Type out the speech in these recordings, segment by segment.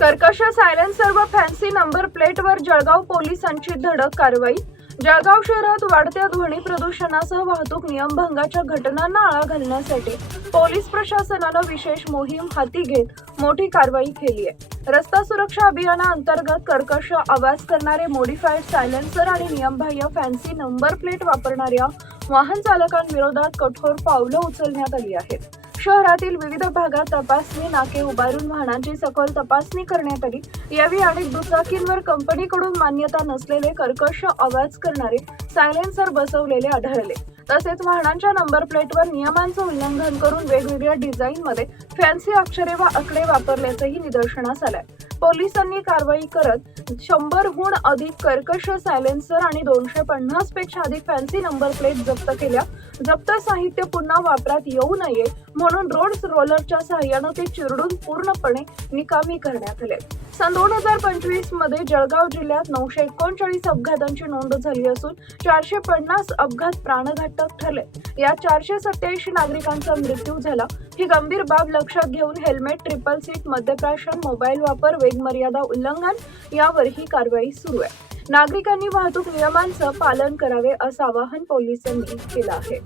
कर्कश सायलेन्सर व fancy number प्लेटवर जळगाव पोलिसांची धडक कारवाई। जळगाव शहरात वाढत्या ध्वनी प्रदूषणासह वाहतूक नियमभंगाच्या घटनांना आळा घालण्यासाठी पोलीस प्रशासनानं विशेष मोहीम हाती घेत मोठी कारवाई केली आहे। रस्ता सुरक्षा अभियानाअंतर्गत कर्कश आवाज करणारे मॉडिफाईड सायलेन्सर आणि नियमबाह्य फॅन्सी नंबर प्लेट वापरणाऱ्या वाहन चालकांविरोधात कठोर पावलं उचलण्यात आली आहेत। शहरातील विविध भागात तपासणी नाके उभारून वाहनांची सखोल तपासणी करण्यात आली। यावेळी अनेक दुचाकींवर कंपनीकडून मान्यता नसलेले कर्कश आवाज करणारे सायलेन्सर बसवलेले आढळले। तसेच वाहनांच्या नंबर प्लेटवर नियमांचं उल्लंघन करून वेगवेगळ्या डिझाईनमध्ये फॅन्सी अक्षरे व आकडे वापरल्याचंही निदर्शनास आलंय। पोलिसांनी कारवाई करत 100हून अधिक कर्कश सायलेन्सर आणि 250 पेक्षा अधिक फॅन्सी नंबर प्लेट जप्त केल्या। जप्त साहित्य पुन्हा वापरात येऊ नये म्हणून रोड रोलरच्या सहाय्याने ते चिरडून पूर्णपणे निकामी करण्यात आले। सन 2025 मध्ये जळगाव जिल्ह्यात 939 अपघातांची नोंद झाली असून 450 अपघात प्राणघातक ठरले। यात 487 नागरिकांचा मृत्यू झाला। ही गंभीर बाब लक्षात घेऊन हेल्मेट, ट्रिपल सीट, मद्यप्राशन, मोबाईल वापर, वेग मर्यादा उल्लंघन यावर ही कारवाई सुरू आहे। नागरिकांनी वाहतूक नियमांचं पालन करावे असं आवाहन पोलिसांनी केलं आहे।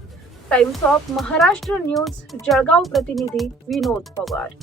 Times of Maharashtra news Jalgaon प्रतिनिधी विनोद पवार।